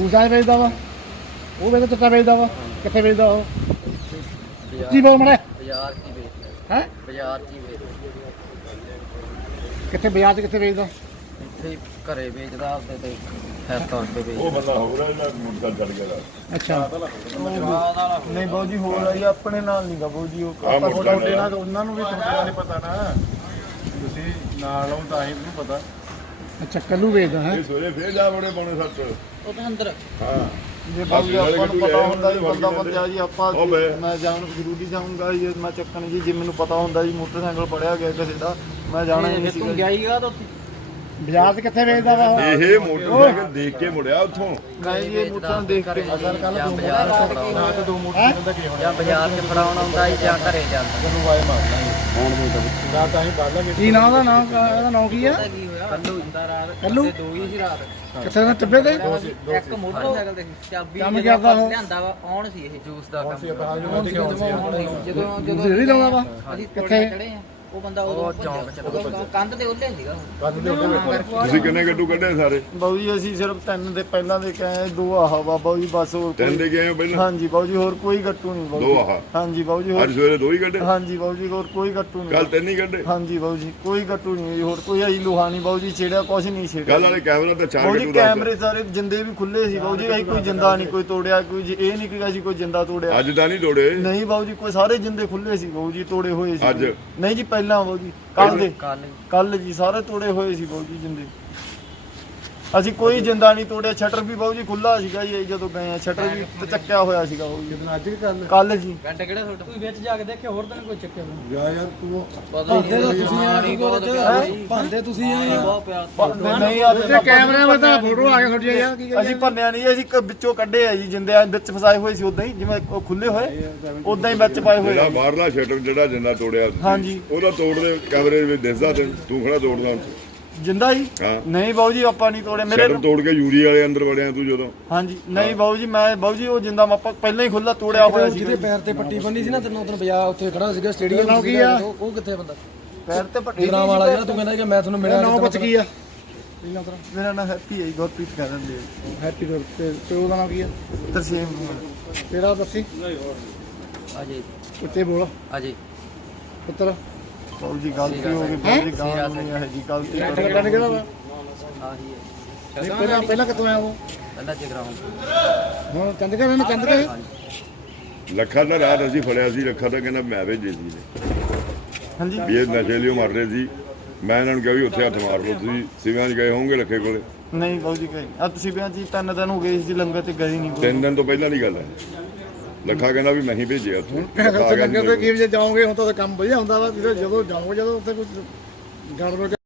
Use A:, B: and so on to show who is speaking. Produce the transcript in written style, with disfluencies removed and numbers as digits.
A: ਦੂਜਾ ਵੇਚਦਾ ਵਾ ਉਹ ਵੇਚਦਾ ਚਿੱਟਾ ਵੇਚਦਾ ਵਾ ਕਿੱਥੇ ਵੇਚਦਾ ਉਹ ਕੀ ਬੋਲ ਮੜਾ
B: ਬਾਜ਼ਾਰ ਕੀ ਵੇਚਦਾ
A: ਹੈ
B: ਬਾਜ਼ਾਰ ਕੀ ਵੇਚਦਾ
A: ਕਿੱਥੇ ਬਾਜ਼ਾਰ 'ਚ ਕਿੱਥੇ ਵੇਚਦਾ
B: ਇੱਥੇ ਹੀ ਘਰੇ ਵੇਚਦਾ ਆਪਦੇ ਤੇ ਫੈਸਟਾ ਉੱਤੇ
C: ਉਹ
B: ਵੇਚਦਾ
C: ਬੰਦਾ ਹੋ ਰਿਹਾ ਜਿਹੜਾ ਮੁੰਡਾ ਛੱਡ ਗਿਆ
A: ਅੱਛਾ
D: ਨਹੀਂ ਬਾਊ ਜੀ ਹੋਰ ਆਈ ਆਪਣੇ ਨਾਲ ਨਹੀਂ ਗਾ ਬਾਊ ਜੀ ਉਹ
C: ਆਹ ਮੁੰਡਾ
D: ਤੁਹਾਡੇ ਨਾਲ ਉਹਨਾਂ ਨੂੰ ਵੀ ਤੁਹਾਡਾ ਨਹੀਂ ਪਤਾ ਨਾ ਤੁਸੀਂ ਨਾਲ ਹੋ ਤਾਂ ਹੀ ਨੂੰ ਪਤਾ
A: ਅੱਛਾ ਕੱਲੂ ਵੇਚਦਾ ਹੈ
C: ਇਹ ਸਵੇਰੇ ਫੇਰ ਜਾ ਬੜੇ ਪੌਣੇ 7
B: ਉਹ ਤਾਂ ਅੰਦਰ
C: ਹਾਂ
D: ਜੇ ਬਾਊ ਜੀ ਆਪਾਂ ਨੂੰ ਪਤਾ ਹੁੰਦਾ ਜੀ ਬੰਦਾ ਬੰਦਿਆ ਜੀ ਆਪਾਂ
C: ਉਹ ਬਈ।
D: ਮੈਂ ਜਾਣ ਜ਼ਰੂਰੀ ਜਾਊਂਗਾ ਜੀ ਮੈਂ ਚੱਕਣ ਜੀ ਜੇ ਮੈਨੂੰ ਪਤਾ ਹੁੰਦਾ ਜੀ ਮੋਟਰਸਾਈਕਲ ਫੜਿਆ ਗਿਆ ਕਿਸੇ ਦਾ ਮੈਂ ਜਾਣਾ ਹੀ ਨਹੀਂ ਸੀ
B: ਤੂੰ ਗਿਆ ਹੀਗਾ ਤਾਂ ਉੱਥੇ
A: ਬਾਜ਼ਾਰ 'ਚ ਕਿੱਥੇ ਵੇਚਦਾ ਵਾ ਉਹ
C: ਇਹ ਮੋਟਰਸਾਈਕਲ ਦੇਖ ਕੇ ਮੁੜਿਆ ਉੱਥੋਂ
D: ਮੈਂ ਜੀ ਇਹ ਮੋਟਰਸਾਈਕਲ ਦੇਖ ਕੇ ਅਸਲ ਕੱਲ
B: ਜਾਂ ਬਾਜ਼ਾਰ ਚ ਫੜਾਉਣਾ
D: ਰਾਤ ਦੋ ਮੋਟਰਸਾਈਕਲ ਦਾ ਕੀ ਹੋਣਾ
B: ਜਾਂ ਬਾਜ਼ਾਰ ਚ ਫੜਾਉਣਾ ਹੁੰਦਾ ਸੀ ਜਾਂ ਘਰੇ ਜਾਂਦਾ
D: ਤੈਨੂੰ ਵਾਏ ਮਾਰਨਾ ਜੀ ਹੁਣ ਵੀ ਤਾਂ ਰਾਤ ਆਹੀਂ ਬਾਲਾ
A: ਕੀ ਨਾਂ ਉਹਦਾ ਨਾਂ ਇਹਦਾ ਨਾਂ ਕੀ ਆ
B: ਕੀ ਹੋਇਆ ਕੱਲੂ ਹੁੰਦਾ ਰਾਤ
A: ਕੱਲੂ?
B: ਦੋ ਹੀ ਸੀ ਰਾਤ
A: ਕਿੱਥੇ ਦਾ ਟਿੱਬੇ ਤੇ
B: ਇੱਕ ਮੋਟਰਸਾਈਕਲ ਤੇ ਚਾਬੀ
A: ਕੰਮ
B: ਜਦੋਂ
A: ਕਰਦਾ ਉਹ?
B: ਲਿਆਂਦਾ ਵਾ ਆਉਣ ਸੀ ਇਹ ਜੂਸ ਦਾ ਕੰਮ
A: ਜਦੋਂ
B: ਜਦੋਂ
A: ਰੇਹੜੀ ਲਾਉਂਦਾ ਵਾ
B: ਅਸੀਂ
A: ਕਿੱਥੇ?
B: ਤੋੜੇ ਚੜੇ ਆ ਉਹ ਬੰਦਾ ਉਦੋਂ ਕੰਧ ਤੇ ਉੱਲੇ ਸੀਗਾ
D: ਕੰਨ ਦੇ ਉੱਤੇ ਬੈਠਾ
C: ਤੁਸੀਂ ਕਿੰਨੇ ਗੱਡੂ ਕੱਢੇ ਸਾਰੇ
D: ਬਾਊ ਜੀ ਅਸੀਂ ਸਿਰਫ ਤਿੰਨ ਦੇ ਪਹਿਲਾਂ ਦੇ ਕਹੇ ਦੋ ਆਹ ਬਾਬਾ ਜੀ ਬਸ ਹੋਰ
C: ਤਿੰਨ ਦੇ ਗਏ ਹੋ ਪਹਿਲਾਂ
D: ਹਾਂਜੀ ਬਾਊ ਜੀ ਹੋਰ ਕੋਈ ਗੱਟੂ ਨਹੀਂ ਬਾਊ
C: ਦੋ
D: ਜੀ
C: ਆਹ
D: ਹਾਂਜੀ ਬਾਊ ਜੀ ਹੋਰ
C: ਅੱਜ ਸਵੇਰੇ ਦੋ ਹੀ ਕੱਢੇ
D: ਹਾਂਜੀ ਬਾਊ ਜੀ ਹੋਰ ਕੋਈ ਗੱਟੂ ਨਹੀਂ
C: ਕੱਲ ਤਿੰਨ ਹੀ ਕੱਢੇ
D: ਹਾਂਜੀ ਬਾਊ ਜੀ ਕੋਈ ਗੱਟੂ ਨਹੀਂ ਜੀ ਹੋਰ ਕੋਈ ਆਈ ਲੋਹਾ ਨਹੀਂ ਬਾਊ ਜੀ ਛੇੜਿਆ ਕੁਛ ਨਹੀਂ ਛੇੜਿਆ
C: ਕੱਲ ਵਾਲੇ ਕੈਮਰਾ ਤੇ ਚਾਰ
D: ਬਾਊ ਜੀ
C: ਗੱਡੂ ਦੱਸ
D: ਕੈਮਰੇ ਸਾਰੇ ਜਿੰਦੇ ਵੀ ਖੁੱਲੇ ਸੀ ਬਾਊ ਜੀ ਅਸੀਂ ਕੋਈ ਜਿੰਦਾ ਨਹੀਂ ਕੋਈ ਤੋੜਿਆ ਕੋਈ ਇਹ ਨਹੀਂ ਕਿ ਅਸੀਂ ਕੋਈ ਜਿੰਦਾ ਤੋੜਿਆ
C: ਅੱਜ ਤਾਂ ਨਹੀਂ ਤੋੜੇ
D: ਨਹੀਂ ਬਾਊ ਜੀ ਕੋਈ ਸਾਰੇ ਜਿੰਦੇ ਖੁੱਲੇ ਸੀ ਬਾਊ ਜੀ ਤੋੜੇ ਹੋਏ ਸੀ
C: ਅੱਜ?
D: ਨਹੀਂ ਜੀ ਪਹਿਲਾਂ ਬਾਊ ਜੀ ਕੱਲ ਦੇ
B: ਕੱਲ
D: ਕੱਲ ਜੀ ਸਾਰੇ ਤੋੜੇ ਹੋਏ ਸੀ ਬਾਊ ਜੀ ਜਿੰਦੇ ਅਸੀਂ ਕੋਈ ਜਿੰਦਾ ਨਹੀਂ ਤੋੜਿਆ ਸ਼ਟਰ ਵੀ ਬਾਊ ਜੀ ਖੁੱਲਾ ਸੀਗਾ ਜੀ ਅਸੀਂ ਜਦੋਂ ਗਏ ਆ ਸ਼ਟਰ ਵੀ ਤੇ ਚੱਕਿਆ ਹੋਇਆ ਸੀਗਾ ਬਾਊ ਜੀ
A: ਅੱਜ ਵੀ ਕੱਲ
D: ਕੱਲ ਜੀ
B: ਘੰਟੇ ਕਿਹੜਾ ਤੁਹਾਡਾ ਕੋਈ ਵਿੱਚ ਜਾ ਕੇ ਦੇਖਿਆ ਹੋਰ ਤਾਂ ਕੋਈ ਚੱਕਿਆ
D: ਜਾ ਯਾਰ ਤੂੰ
B: ਪਤਾ ਨਹੀਂ
A: ਭਾਂਦੇ ਤੁਸੀਂ ਆਏ
B: ਬਹੁਤ ਪਿਆ
D: ਨਹੀਂ ਆ
A: ਤੇ ਕੈਮਰੇ ਵਿੱਚ ਤਾਂ ਫੋਟੋ ਆ ਕੇ ਤੁਹਾਡੀਆਂ ਯਾਰ ਕੀ
D: ਅਸੀਂ ਭੰਨਿਆ ਨਹੀਂ ਅਸੀਂ ਵਿੱਚੋਂ ਕੱਢੇ ਆ ਜੀ ਜਿੰਦੇ ਆ ਵਿੱਚ ਫਸਾਏ ਹੋਏ ਸੀ ਉਦਾਂ ਹੀ ਜਿਵੇਂ ਉਹ ਖੁੱਲੇ ਹੋਏ ਉਦਾਂ ਹੀ ਵਿੱਚ ਪਾਏ ਹੋਏ
C: ਜਿਹੜਾ
D: ਆ।
C: ਬਾਹਰਲਾ ਸ਼ਟਰ ਜਿਹੜਾ ਜਿੰਦਾ ਤੋੜਿਆ ਤੁਸੀਂ,
D: ਹਾਂਜੀ।
C: ਉਹਦਾ ਤੋੜਦੇ ਕੈਮਰੇ ਵਿੱਚ ਦਿਸਦਾ ਤੂੰ ਖੜਾ ਤੋੜਦਾ ਹੁਣ।
D: ਜਿੰਦਾ ਜੀ
C: ਹਾਂ
D: ਨਹੀਂ ਬਾਊ ਜੀ ਆਪਾਂ ਨਹੀਂ ਤੋੜੇ ਮੇਰੇ
C: ਸ਼ਟਰ ਤੋੜ ਕੇ ਯੂਰੀ ਵਾਲੇ ਅੰਦਰ ਵੜਿਆ ਤੂੰ ਜਦੋਂ
D: ਹਾਂਜੀ ਨਹੀਂ ਬਾਊ ਜੀ ਮੈਂ ਬਾਊ ਜੀ ਉਹ ਜਿੰਦਾ ਆਪਾਂ ਪਹਿਲਾਂ ਹੀ ਖੁੱਲਾ ਤੋੜਿਆ ਹੋਇਆ ਸੀ
E: ਜਿਹਦੇ ਪੈਰ ਤੇ ਪੱਟੀ ਬੰਨੀ ਸੀ ਨਾ ਤੈਨੂੰ ਉਦੋਂ ਬਾਜ਼ਾਰ ਉੱਥੇ ਖੜਾ ਸੀਗਾ ਸਟੇਡੀਅਮ
A: ਨਾਮ ਕੀ ਆ?
E: ਉਹ ਕਿੱਥੇ ਬੰਦਾ
D: ਪੈਰ ਤੇ ਪੱਟੀ
E: ਜਗਰਾਮ ਵਾਲਾ ਜਿਹੜਾ ਤੂੰ ਕਹਿੰਦਾ ਕਿ ਮੈਂ ਤੁਹਾਨੂੰ ਮਿਲਿਆ
A: ਨਾਮ ਪੁੱਛ ਕੀ ਆ
D: ਮੇਰਾ ਨਾਮ ਹੈਪੀ ਹੈ ਜੀ ਗੁਰਪ੍ਰੀਤ ਕਹਿ ਦਿੰਦੇ
A: ਹੈਪੀ ਗੁਰ ਤੇ ਉਹਦਾ ਨਾਮ ਕੀ ਆ
D: ਤਰਸੇਮ
A: ਤੇਰਾ ਦੱਸੀ
B: ਅਜੇ
A: ਕਿੱਥੇ ਬੋਲ
B: ਅਜੇ
A: ਪੁੱਤਰ
D: ਬਾਊ ਜੀ ਗਲਤੀ ਹੋ ਗਈ ਬਾਊ ਜੀ ਗਾਂ ਨਹੀਂ ਹੈ ਜੀ ਗਲਤੀ
A: ਟੱਟ ਕੱਟਣ ਕਿਹੜਾ ਵਾ
B: ਆਹੀ ਹੈ
A: ਨਹੀਂ ਪਹਿਲਾਂ ਕਿੱਥੋਂ ਆਇਆ ਉਹ
B: ਪਹਿਲਾਂ ਜਗਰਾਉਂ
A: ਹੁਣ ਚੰਦਗੜ੍ਹ ਇਹਨੂੰ ਚੰਦਗੜ੍ਹ
C: ਲੱਖਾਂ ਦਾ ਰਾਤ ਅਸੀਂ ਫੜਿਆ ਸੀ ਲੱਖਾਂ ਦਾ ਕਹਿੰਦਾ ਮੈਂ ਭੇਜੇ ਸੀ ਨੇ
D: ਹਾਂਜੀ
C: ਵੀ ਇਹ ਨਸ਼ੇ ਲਿਓ ਮਰ ਰਹੇ ਸੀ ਮੈਂ ਇਹਨਾਂ ਨੂੰ ਕਿਹਾ ਵੀ ਉੱਥੇ ਹੱਥ ਮਾਰ ਲਓ ਤੁਸੀਂ ਸਿਵਿਆਂ 'ਚ ਗਏ ਹੋਵੋਗੇ ਲੱਖੇ ਕੋਲੇ
D: ਨਹੀਂ ਬਾਊ ਜੀ ਕਹੇ ਆ ਤੁਸੀਂ ਬਿਆਨ ਜੀ 3 ਦਿਨ ਹੋ ਗਏ ਸੀ ਲੰਗਰ ਤੇ ਗਏ ਨਹੀਂ ਕੋਈ
C: 3 ਦਿਨ ਤੋਂ ਪਹਿਲਾਂ ਦੀ ਗੱਲ ਹੈ ਲੱਖਾ ਕਹਿੰਦਾ ਵੀ ਮੈਂ ਹੀ ਭੇਜਿਆ ਉੱਥੇ ਲੱਖਾ ਆ
A: ਉੱਥੇ
C: ਗਿਆ
A: ਲੰਗਰ
C: ਸੀ
A: ਤੇ ਕੀ ਵਜੇ ਜਾਓਗੇ ਹੁਣ ਤਾਂ ਕੰਮ ਵਧੀਆ ਹੁੰਦਾ ਵਾ ਜਦੋਂ ਜਾਓਗੇ ਜਦੋਂ ਉੱਥੇ ਕੁਝ ਗੜਬੜ